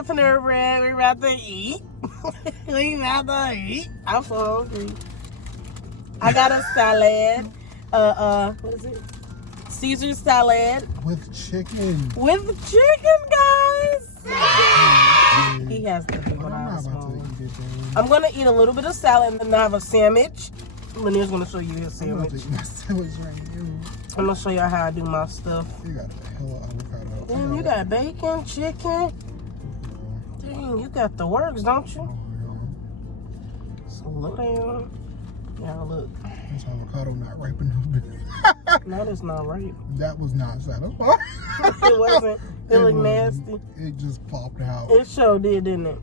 got Panera Bread. We about to eat. We about to eat. I'm so hungry. I got a salad. What is it? Caesar salad. With chicken. With chicken, guys. He has to do what I was I'm going to eat a little bit of salad and then have a sandwich. Lanier's going to show you his sandwich. I'm going to show you how I do my stuff. You got a hell of avocado. Damn, you got bacon, chicken. Dang, you got the works, don't you? Slow down. Yeah, look. This avocado not ripe enough. No, that's not right. That was not satisfying. It wasn't. It looked nasty. It just popped out. It sure did, didn't it?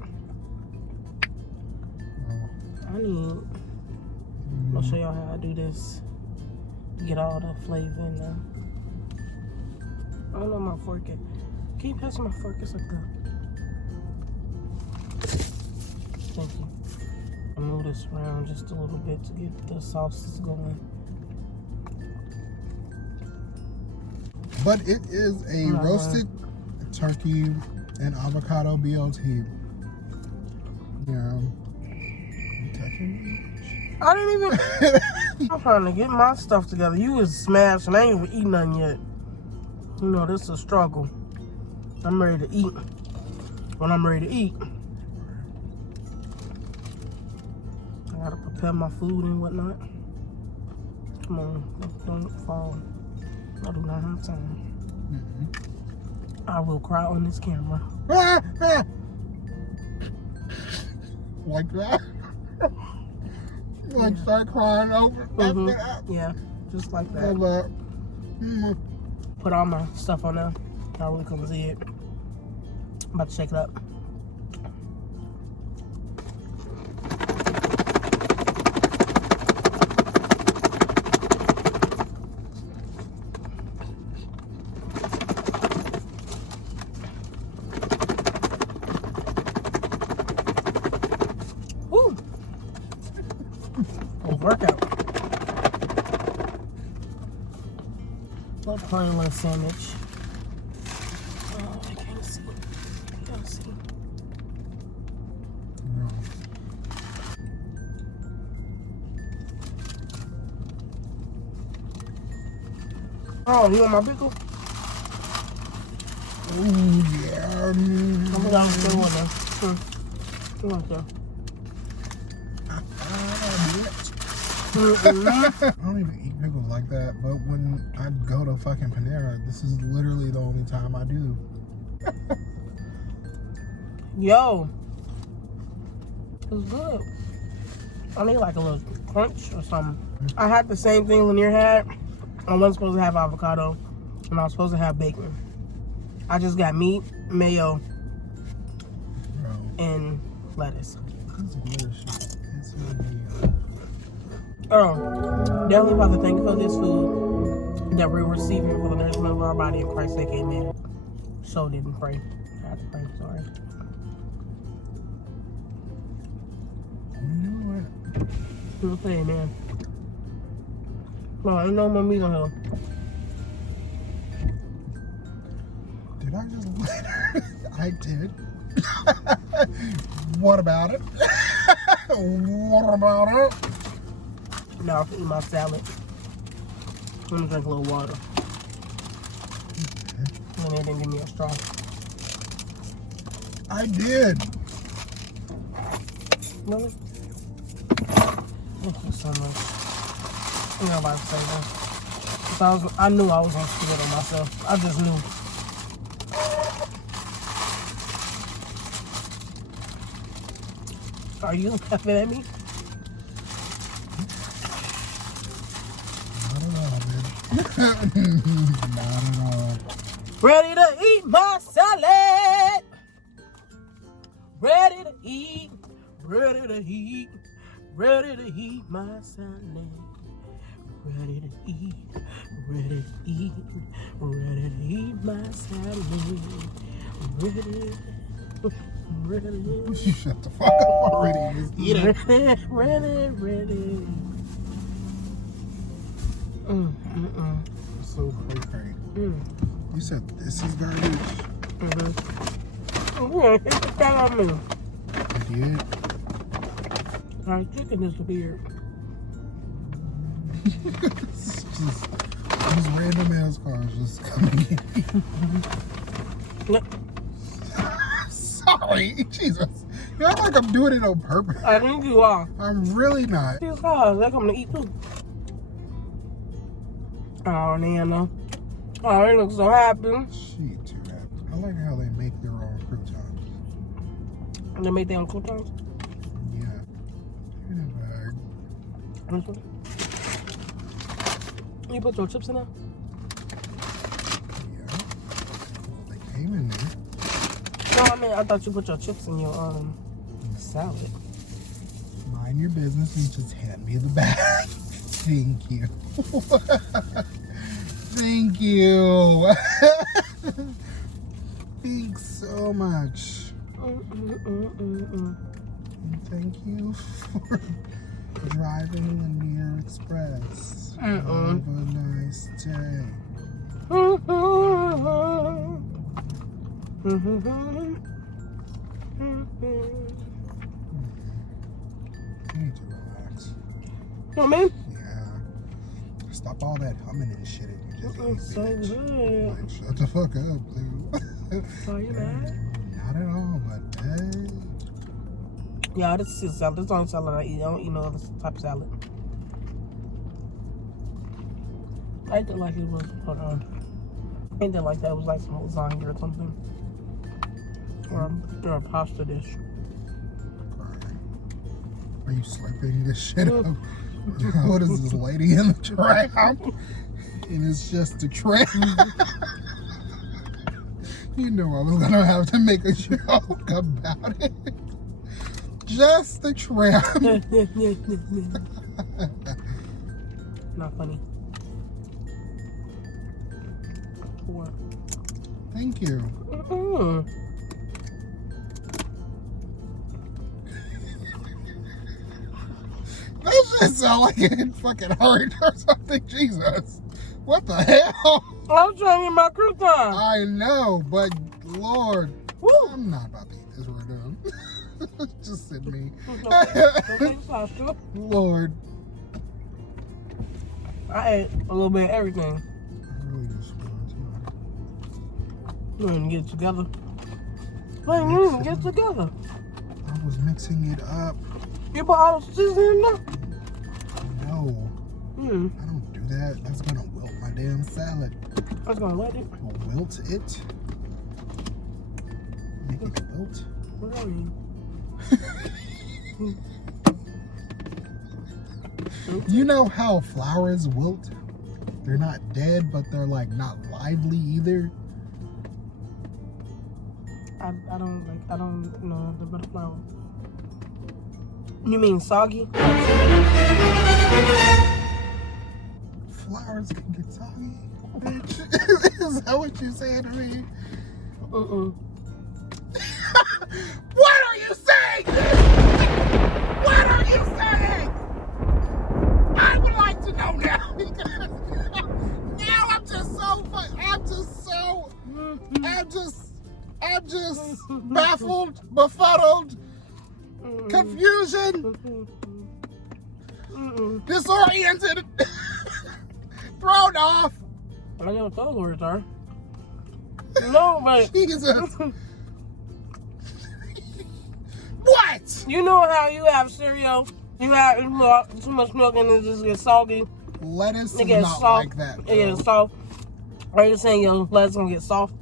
I'm gonna show y'all how I do this. Get all the flavor in there. I don't know my fork at. Can you pass me my fork? It's up there. Thank you. I move this around just a little bit to get the sauces going. But it is a roasted turkey and avocado BLT. Yeah. I didn't even. I'm trying to get my stuff together. You was smashed and I ain't even eating nothing yet. You know, this is a struggle. I'm ready to eat. When I'm ready to eat, I gotta prepare my food and whatnot. Come on, don't fall. I do not have time. I will cry on this camera. Like that? Like start crying over? Yeah, just like that. Put all my stuff on there. Y'all really come see it. I'm about to shake it up. Woo! Workout. Little plain little sandwich. Oh, I can't see. I can't see. No. Oh, you want my pickle? Oh, yeah. I'm gonna go on there. Come on, sir. I don't even eat pickles like that, but when I go to fucking Panera, this is literally the only time I do. Yo, it's good. I need like a little crunch or something. I had the same thing Lanier had. I wasn't supposed to have avocado, and I was supposed to have bacon. I just got meat, mayo, and lettuce. This bullshit. It's Definitely about to thank you for this food that we're receiving for the nourishment of our body in Christ's sake, amen. So didn't pray. I had to pray, sorry. You know what? Just say amen. No, ain't no more meat on here. Did I just let her? I did. What about it? What about it? Now I can eat my salad. Let me drink a little water. And they didn't give me a straw. I did. Really? Thank you so much. I'm not about to say that. 'Cause I knew I was on spit on myself. I just knew. Are you laughing at me? Not at all. Ready to eat my salad. Ready to eat. Ready to eat. Ready to eat my salad. Ready to eat. Ready to eat. Ready to eat my salad. Ready. Ready. You shut the fuck up already. Ready. So cray. You said this is garbage. Yeah, hit the cat on me. I did. My chicken disappeared. It's just these random ass cars just coming in. No, Sorry, Jesus. You act like I'm doing it on purpose. I think you are. I'm really not. These cars, they're coming to eat too. Oh, Nana. Oh, they look so happy. She too happy. I like how they make their own croutons. They made their own croutons? Yeah. In a bag. This one? You put your chips in there? Yeah. They came in there. No, I mean, I thought you put your chips in your salad. Mind your business and just hand me the bag. Thank you. Thank you. Thanks so much. And thank you for driving Lanier Express. Have a nice day. You need to relax. You know what I mean? Yeah. Stop all that humming and shit and just eat, So bitch. good. Like, shut the fuck up, dude. Are you mad? Not at all, but hey. Yeah, this is salad. This is the only salad I eat. I don't eat no other type of salad. I ate it like it was, hold on. I ate it like that. It was like some lasagna or something. Or a pasta dish. Are you slurping this shit up? What is this lady in the trap? And it's just a trap. You know I was gonna have to make a joke about it. Just a trap. Not funny. Poor. Thank you. That shit sound like it fucking hurt or something. Jesus. What the hell? I was trying to get my crouton. I know, but Lord, Woo. I'm not about to eat this right now. Just send me. Okay, Sasha. Lord. I ate a little bit of everything. I really just want to. We didn't get it together. We didn't even get it together. I was mixing it up. You put all the seasoning in there? No, I don't do that. That's gonna wilt my damn salad. I was gonna let it. Wilt it? Make it wilt? What do I mean? You know how flowers wilt? They're not dead, but they're like not lively either. I don't know the butterfly. You mean soggy? Flowers can get soggy, bitch. Is that what you saying to me? What are you saying? What are you saying? I would like to know now because now I'm just baffled, befuddled, confusion, disoriented, thrown off. I know what those words are. No, but Jesus. What? you know how you have cereal, you have too much milk and it just gets soggy. Lettuce It is gets not soft. like that. It gets soft. Are you saying your lettuce gonna get soft?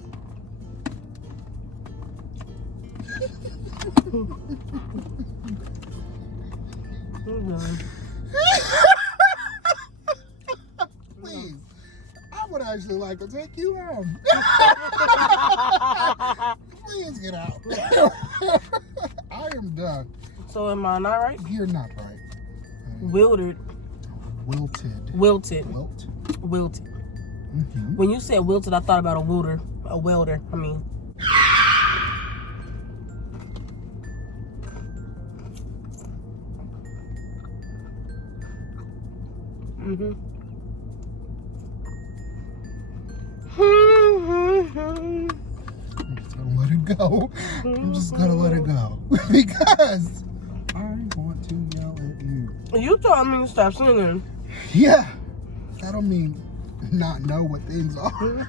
Please, I would actually like to take you home. Please get out. I am done. So am I not right? You're not right. Wilted. Wilted. Wilted. Wilt. Wilted. Mm-hmm. When you said wilted, I thought about a welder. A welder. I mean. I'm just gonna let it go. I'm just gonna let it go because I want to yell at you. You told me to stop singing. Yeah, that don't mean not know what things are.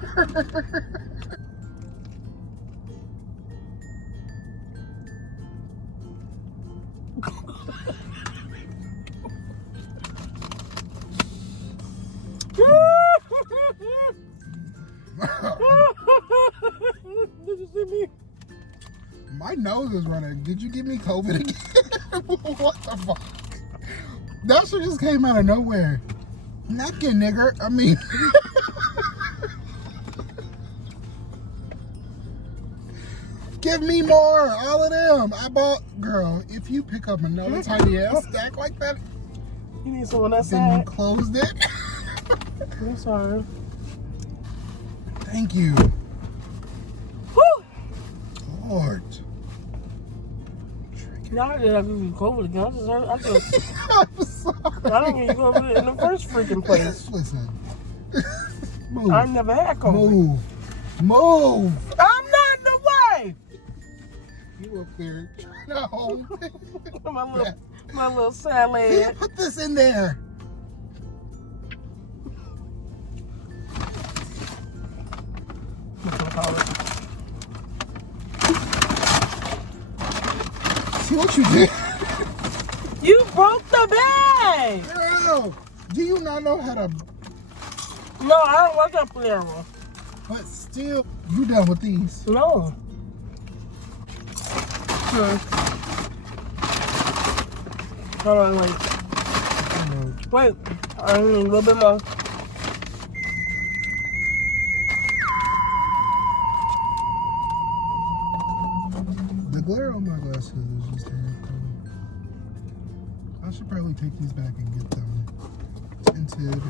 Did you see me? My nose is running. Did you give me COVID again? What the fuck? That shit just came out of nowhere. Napkin, nigger. I mean. Give me more. All of them. I bought. Girl, if you pick up another tiny ass stack like that, You need someone that then you side. closed it. I'm sorry. Thank you. Woo! Lord. Now I did have you COVID again. I just I'm sorry. I don't get you COVID in the first freaking place. Listen. Move. I never had COVID. Move. I'm not in the way. You up there trying to hold it. my little salad. Put this in there. See what you did? You broke the bag. Girl, do you not know how to? No, I don't want that Kallure. But still, you done with these? No. Hold on, wait. Wait, I need a little bit more. The glare on my glasses is just terrible. I should probably take these back and get them tinted.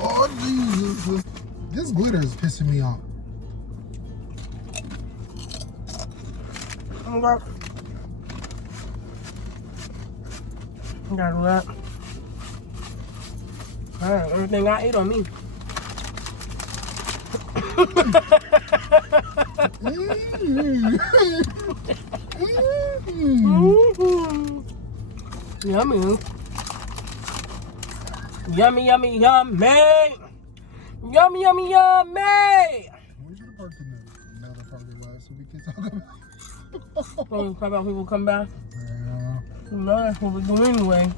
Oh Jesus! This glitter is pissing me off. Okay. Gotta do that. Alright, everything I ate on me. Yummy. Yummy, yummy, yummy. Yummy, yummy, yummy. We should have parked in another parking lot so we can talk about Talk about people come back. Yeah. No, that's what we do anyway.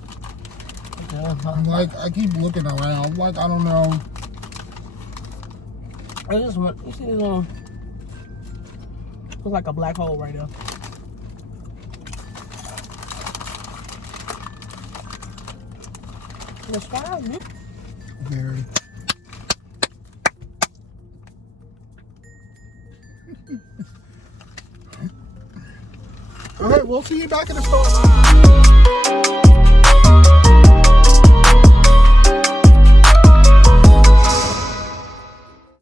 I'm like, I keep looking around. I'm like, I don't know. I just want, you see this little, looks like a black hole right there. That's fine, dude. Very. All right, we'll see you back in the store.